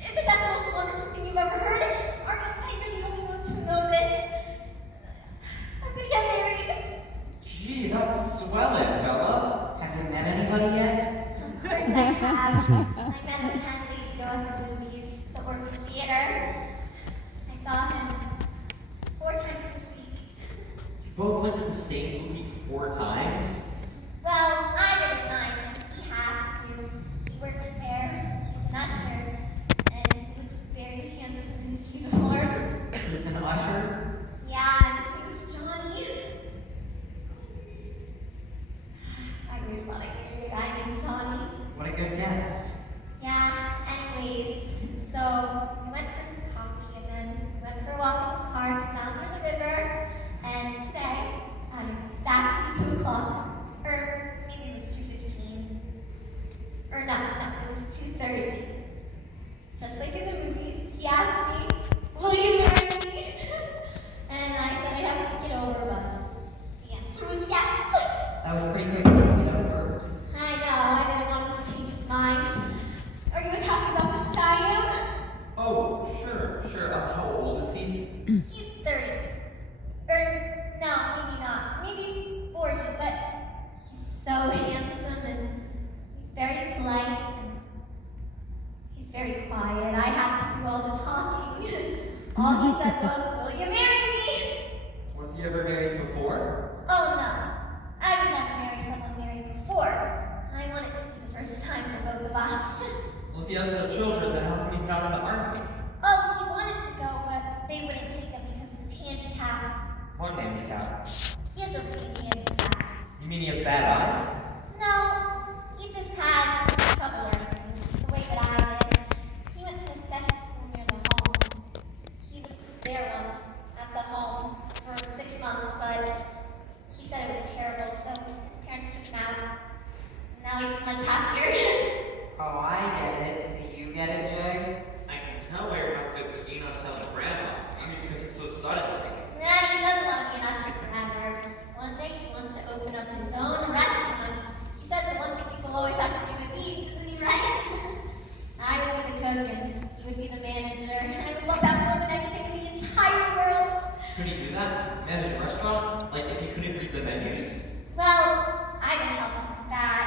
Isn't that the most wonderful thing you've ever heard? Aren't you the only ones who know this? I'm gonna get married. Gee, that's swelling, Bella. Have you met anybody yet? Of course I have. I met him 10 days ago at the movies, the Orphan Theater. I saw him 4 times this week. You both went to the same movie 4 times? Well, I didn't mind him. He has to. He works there. He's an usher. And he looks very handsome in his uniform. He's an usher. Yeah, and his name is Johnny. I always thought I knew a guy named Johnny. What a good guess. Yeah, anyways, so we went for some coffee and then we went for a walk in the park down near the river. And today, at exactly 2 o'clock, or maybe it was 2:15, or no, it was 2:30. Just like in the movies, he asked me, "Will you marry me?" And I said I'd have to think it over, but the answer was yes. That was pretty quick for you to get over. I know, I didn't want him to change his mind. Are you talking about the Siam? Oh, sure. How old is he? He's 30. Or, no, maybe not. Maybe 40, but he's so handsome and he's very polite and he's very quiet. I had to do all the talking. All he said was, "Will you marry me?" Was he ever married before? Oh no, I would never marry someone married before. I want it to be the first time for both of us. Well, if he has no children, then how come he's not in the army? Oh, he wanted to go, but they wouldn't take him because of his handicap. What handicap? He has a really handicap. You mean he has bad eyes? No, he just has trouble learning things the way that I did. He went to a special school near the home. He was there once at the home for 6 months, but he said it was terrible, so his parents took him out. Now he's much happier. Oh, I get it. Do you get it, Jay? I can tell why you're not so keen on telling Grandma. I mean, because it's so sudden. And he does want to be an usher forever. One day he wants to open up his own restaurant. He says that one thing people always have to do is eat, isn't he right? I would be the cook and he would be the manager. And I would love that more than anything in the entire world. Could he do that? Manage a restaurant? Like if he couldn't read the menus? Well, I would help him with that.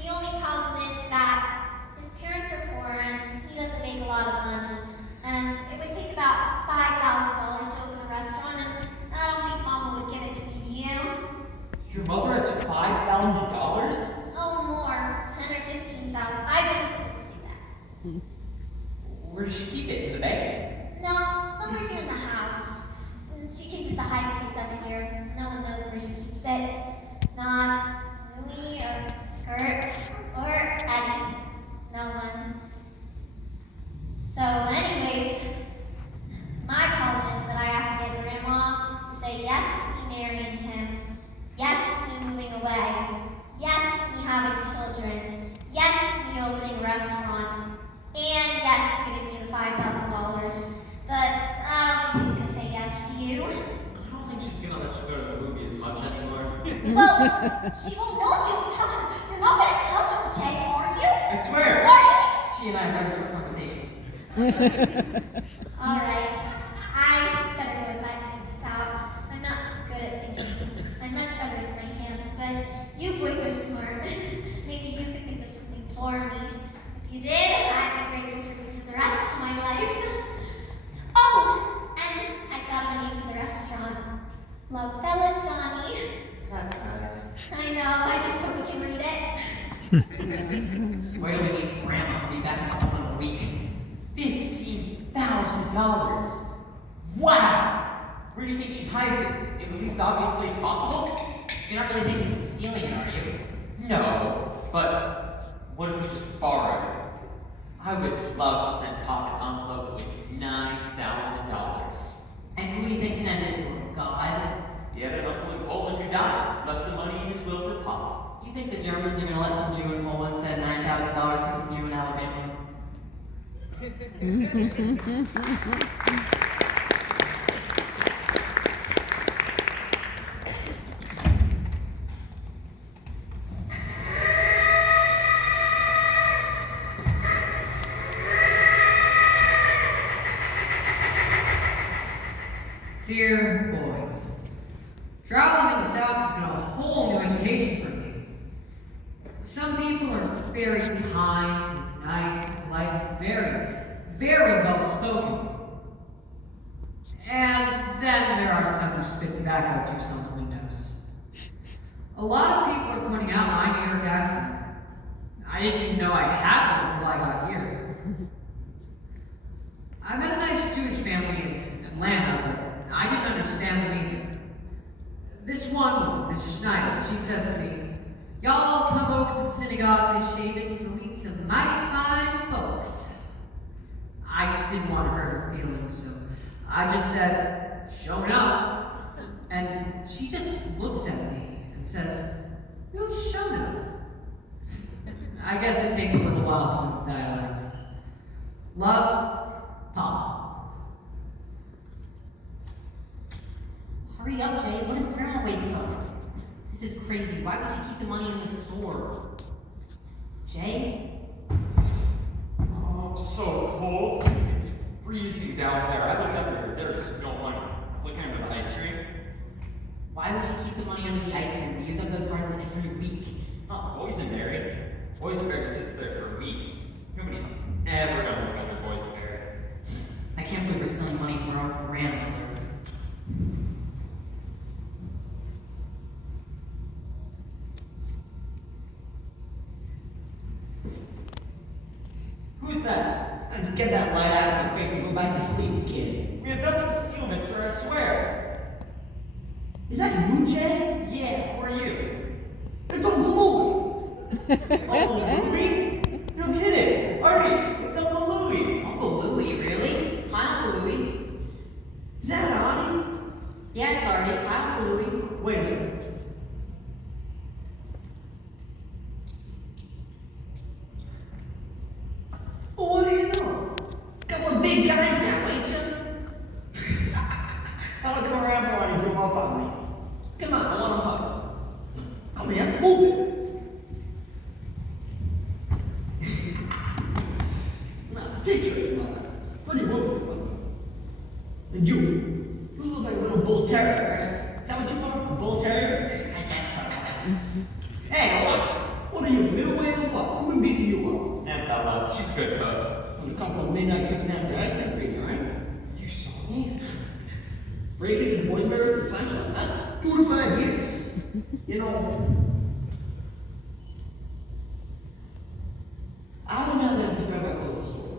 The only problem is that his parents are poor and he doesn't make a lot of money. And it would take about $5,000 to open a restaurant, and I don't think Mama would give it to me, do you? Your mother has $5,000? Oh, more. 10 or 15,000. I wasn't supposed to say that. Where does she keep it? In the bank? No, somewhere here in the house. She changes the hiding place every year. No one knows where she keeps it. Not Louie or Kurt or Eddie. No one. So, anyways, my problem is that I have to get Grandma to say yes to me marrying him, yes to me moving away, yes to me having children, yes to me opening a restaurant, and yes to giving me the $5,000. But I don't think she's going to say yes to you. I don't think she's gonna let you go to the movies much anymore. Well, she won't know if you don't tell her. You're not going to tell her, Jay, are you? I swear! Are you? She and I have very short conversations. All right. I better go inside and figure this out. I'm not too good at thinking. I'm much better with my hands, but you boys are smart. Maybe you could think of something for me. If you did, I'd be grateful for you for the rest of my life. Oh, and I got a name for the restaurant. Wait till we meet Grandma. I'll be back in the home in a week. $15,000. Wow! Where do you think she hides it? In the least obvious place possible? You're not really thinking of stealing it, are you? No, but what if we just borrowed it? I would love to send Pop an envelope with $9,000. And who do you think sent it to him? God? He had an uncle in Poland who died, left some money in his will for Pop. You think the Germans are gonna let some Jew in Poland send $9,000 to some Jew in Alabama? Dear boys, traveling in the South has been a whole new education for me. Some people are very kind, nice, polite, very, very well spoken. And then there are some who spit tobacco juice on the windows. A lot of people are pointing out my New York accent. I didn't even know I had one until I got here. I met a nice Jewish family in Atlanta, but I didn't understand them either. This one woman, Mrs. Schneider, she says to me, "Y'all come over to the synagogue this Shabbos to meet some mighty fine folks." I didn't want to hurt her feelings, so I just said, "Sure enough." And she just looks at me and says, "Who's sure enough?" I guess it takes a little while to learn the dialect. Love, Pop. Hurry up, Jay. What if Grandma wakes up? This is crazy. Why would she keep the money in the store? Jay? Oh, I'm so cold. It's freezing down there. I looked up here. There's no money. I was looking under the ice cream. Why would she keep the money under the ice cream? We use up those gardens every week. Oh, boysenberry. Boysenberry sits there for weeks. Nobody's ever gonna look under boysenberry. I can't believe we're stealing money from our grandmother. Who's that? Get that light out of my face and go back to sleep, kid. We have nothing to steal, mister, I swear. Is that you, Jay? Yeah, who are you? It's Uncle Louie! Uncle Louie? No kidding. Artie, it's Uncle Louie. Uncle Louie, really? Hi, Uncle Louie. Is that Artie? Yeah, it's Artie. Hi, Uncle Louie. Wait a second. Well, what do you know? Couple of big guys now, ain't you? I'll come around for when you give up on me. Come on, I want a hug. Come here, move it. Now, picture it, mother. Pretty woman, mother. And you look like a little bull terrier, right? Is that what you want? A bull terrier? I guess so. Hey, watch. What are you, middleweight or what? Who would be for you, what? Aunt Bella, she's a good cook. On a couple of midnight trips down to the ice cream freezer, right? You saw me? Breaking into the boysenberry for fun shop. That's 2 to 5 years. You know, I would not let this grab my clothes to the store.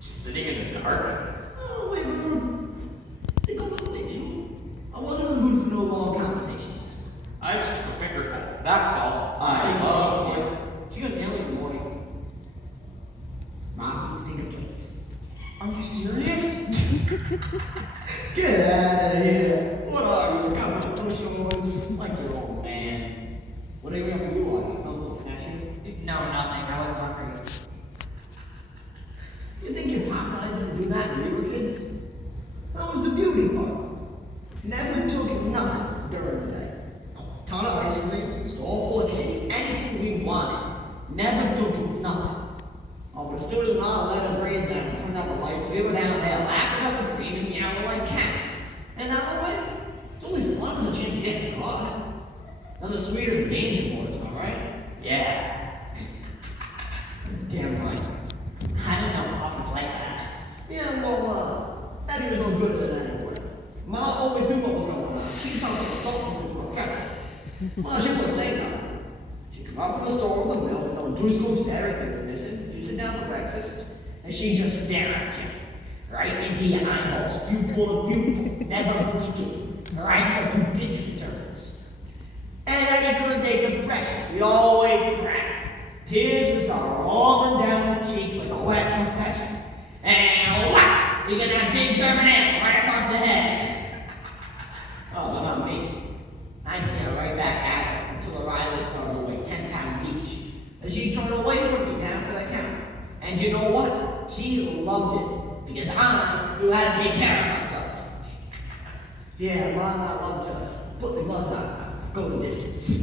Just sitting in the dark? Oh, wait for her. They go to sleep, you know? I wasn't in the mood for no long conversations. I just took a fingerful. That's all. I love boys. She got nailed in the morning. Mom eats finger cakes. Are you serious? Get out of here. What are you, a couple of push-ons? Like your old man. What are you going for you on? No little snatching? No, nothing. I wasn't hungry. You think your papa didn't do that when we were kids? That was the beauty part. Never took nothing during the day. A ton of ice cream, stall full of candy, anything we wanted. Never took nothing. Oh, but as soon as Mom let her brains down and turned out the lights, we were down there lapping up the cream and meowing like cats. And now the way, it's only fun as a chance to get caught. Nothing sweeter than danger boards, alright? Yeah. Damn right. I don't know if Pop was like that. Yeah, well, that is no good at it anyway. Ma always knew what was going on. She found some substances for a pretzel. Well, she wouldn't say nothing. She'd come out from the store with a milk and Bruce goes there at the listen, you sit down for breakfast, and she just stare at you. Right into your eyeballs, pupil to pupil, never blinking. Her eyes are like two district turns. And then you couldn't take the pressure. We always crack. Tears would start rolling down the cheeks like a wet confession. And whack! You get that big German nail right across the head. Oh, but not me. I'd stare right back at her until her eyelids started to weigh 10 pounds each. And she'd turn away from me down for the count. And you know what? She loved it. Because I knew how to take care of myself. Yeah, Mom, I love to put the gloves on, go the distance.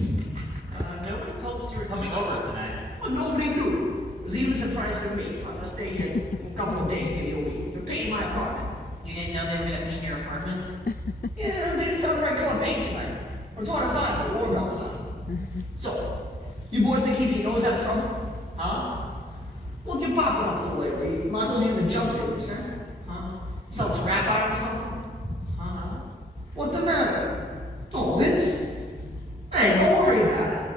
Nobody told us you were coming over tonight. Well, nobody knew. It was even a surprise for me. I'm gonna stay here a couple of days, maybe a week. They're painting my apartment. You didn't know they were gonna paint your apartment? Yeah, they just found the right color paint tonight. We're trying to find the war going on. So, you boys been keeping your nose out of trouble? Huh? What's your popping up to lately? You might as well be in the junk business, huh? Huh? Some scrap iron or something? Huh? What's the matter? Oh, Vince? Hey, don't worry about it.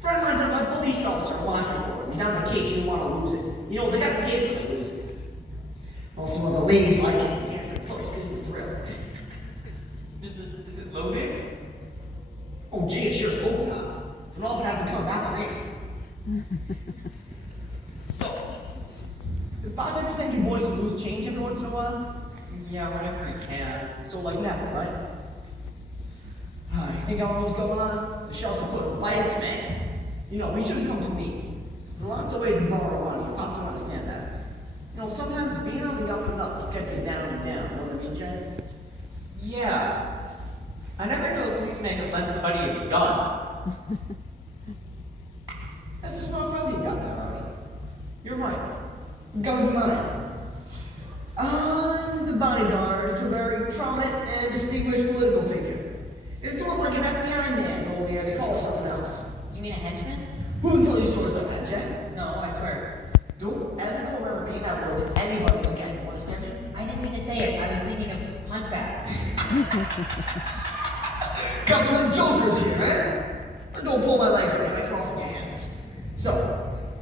Friend of mine's at my police officer watching for him. He's on vacation, you want to lose it. You know, they got to pay for it to lose it. Well, some of the ladies like it. Dance for the place, gives me a thrill. Is it loaded? Oh, gee, it sure hope not. We'll often have to come back later. So, does it bother you think you boys will lose change every once in a while? Yeah, whenever you can. So, like never, right? You think I know what's going on? The shelves will put a bite on the man. You know, we shouldn't come to me. There's lots of ways to borrow money. You probably don't understand that. You know, sometimes being on the up and up just gets you down and down. You know what I mean, Jay? Yeah. I never knew a policeman could lend somebody his gun. That's a smart brother you got that, Rowdy. You're right. The gun's mine. I'm the bodyguard to a very prominent and distinguished political figure. It's sort of like an FBI man over there. They call it something else. You mean a henchman? Who can tell these stories like that, Jay? No, I swear. Don't ever go around repeating that word to anybody again. You understand me? I didn't mean to say it. I was thinking of Hunchback. Couple of jokers here, eh? Or don't pull my leg out, I crawl from your hands. So,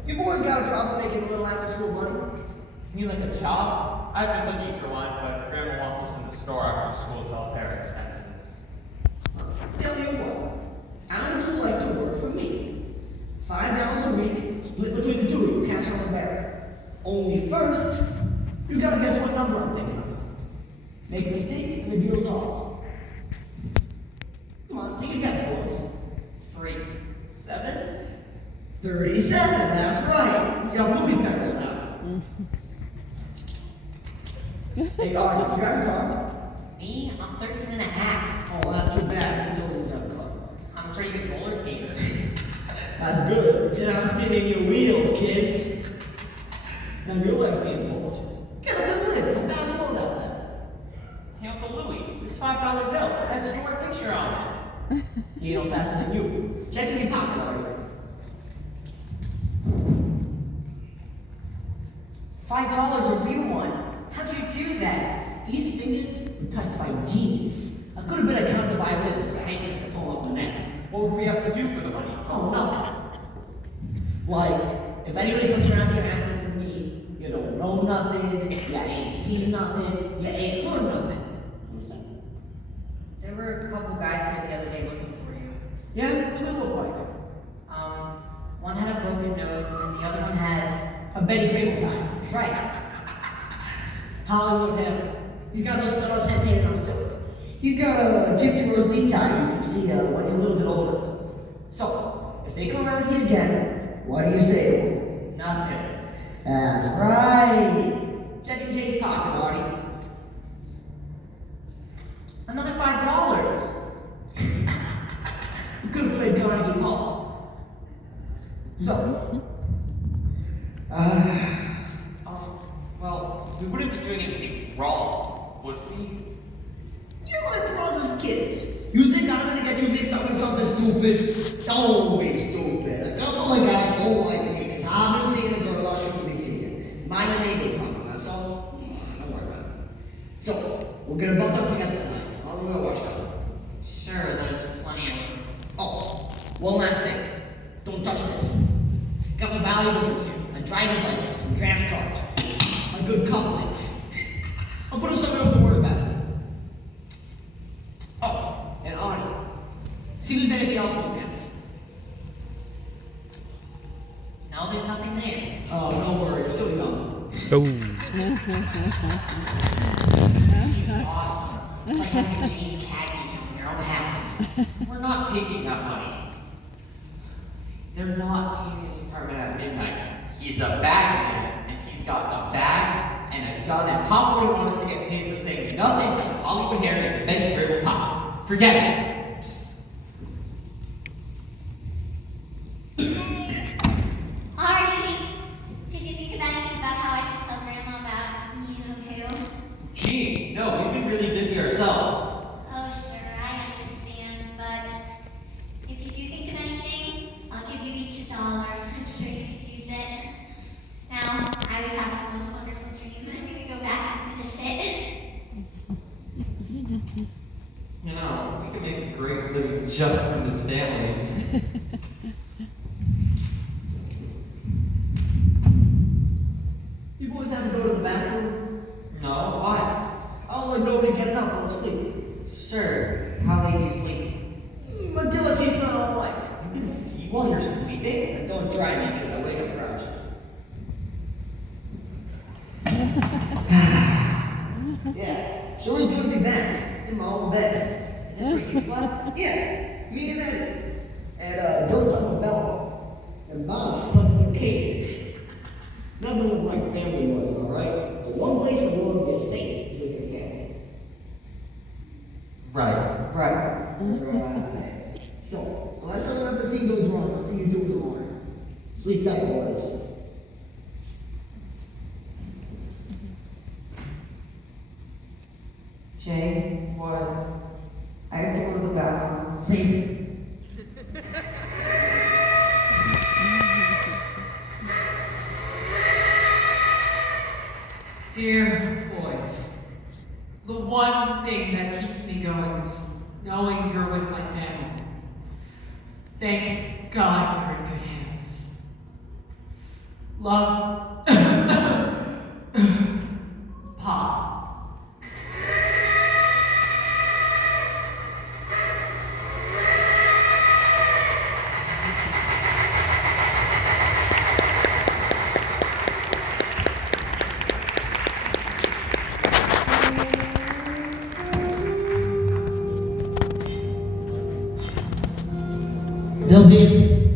you boys got a problem making a little after school money? You mean like a job? I've been looking for one, but Grandma wants us in the store after school to help their expenses. Tell you what, how would you like to work for me? $5 a week, split between the two of you, cash on the barrel. Only first, you gotta guess what number I'm thinking of. Make a mistake, and the deal's off. Come on, take a guess, boys. 3, 7? 37, that's right. You got movies back there now. Hey, Artie, you got your car? Me? I'm 13 and a half. Oh, that's too bad. You don't have a car. I'm a pretty good roller skater. That's good. You're not spinning your wheels, kid. Now your legs being pulled. Get a good lift. It's a fast road out there. Hey, Uncle Louie, this $5 bill has your picture on it. He ain't no faster than you. Check in your pocket, Artie. $5 a real one. How'd you do that? These fingers were touched by genius. I could have been a concert violinist, but I hate to fall off my neck. What would we have to do for the money? Oh, nothing. Like, if anybody comes around here asking for me, you don't know nothing, you ain't seen nothing, you ain't heard nothing. Understand? There were a couple guys here the other day looking for you. Yeah, what do they look like? One had a broken nose, and the other one had... A Betty Grable time. Right. Hollywood him. He's got those stars head painted on silk. He's got a Gypsy Rose lead tie you can see when you're a little bit older. So, if they come around here again, what do you say to them? Nothing. That's right. Check in Jay's pocket, Marty. Another $5. You could have played Carnegie Hall. So, Well, we wouldn't be doing anything wrong, would we? you're my brother's kids. You think I'm gonna get you mixed up in something stupid? Don't be stupid. A couple of guys don't like me because I've been seeing a girl I shouldn't be seeing. Mine and Navy problem, that's all. Don't worry about it. So, we're gonna bump up together tonight. I'll go watch out. Sure, there's plenty of room. Oh, one last thing. Don't touch this. Got my valuables in here. My driver's license, some draft cards, my good cufflinks. I'll put someone else to worry about it. Oh, and Arnie. See if there's anything else in the pants. No, there's nothing there. Oh, don't worry, you're still young. Oh. He's awesome. It's like having James Cagney from your own house. We're not taking that money. They're not paying his apartment at midnight. He's a bag man, and he's got a bag and a gun, and Pop would want us to get paid for saying nothing but Hollywood Harry and Betty Gribble top. Forget it. Artie, did you think of anything about how I should tell Grandma about you know who? Gee, no, we've been really busy ourselves. Oh, sure, I understand, but if you do think of anything, I'll give you each $1. I'm sure you could use it. Now, I was having the most wonderful dream. I'm gonna go back and finish it. You know, we can make a great living just from this family. You boys have to go to the bathroom? No, why? I'll let nobody get up while I'm asleep. Sure. How late do you sleep? Until I see something I don't like. You can see while you're sleeping? And don't try me, kid. I wake up crouched. Yeah, it's always good to be back. In my own bed. Is this where you slept? Yeah, me and Eddie. And Bill slept with Bella. And Mom slept with Kate. Nothing looked like family was, alright? But one place in the world to be safe is with your family. Right. Right. So, unless something unforeseen goes wrong, I'll see you 2 in the morning. Sleep tight, boys. Jay, What? I have to go to the bathroom. Save me. Dear boys, the one thing that keeps me going is knowing you're with my family. Thank God you're in good hands. Love, Pop. They'll be it.